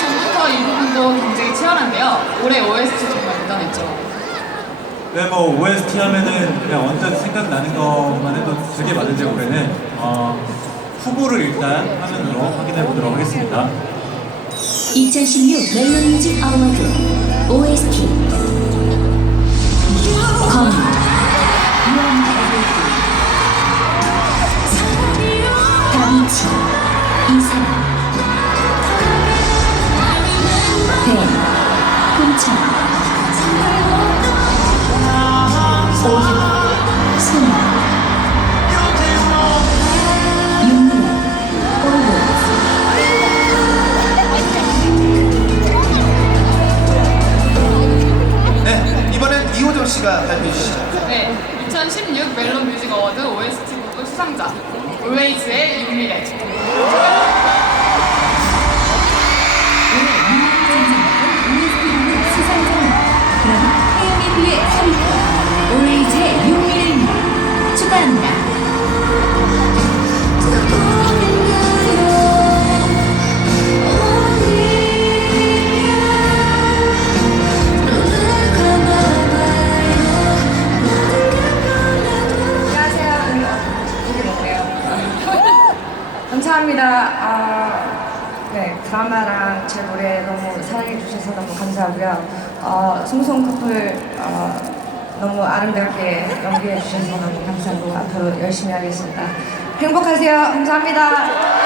전부터 이 부분도 굉장히 치열한데요. 올해 OST 정말 대단했죠. 네, 뭐 OST 하면은 그냥 언뜻 생각나는 것만 해도 되게 많은데 올해는 어, 후보를 일단 화면으로 확인해 보도록 하겠습니다. 2016 멜로뮤직 어워드 OST 2016 멜론 뮤직 어워드 OST 곡 수상자, 올웨이즈의 감사합니다. 아, 네, 드라마랑 제 노래 너무 사랑해 주셔서 너무 감사하고요. 어, 송송 커플 어, 너무 아름답게 연기해 주셔서 너무 감사하고 앞으로 열심히 하겠습니다. 행복하세요. 감사합니다.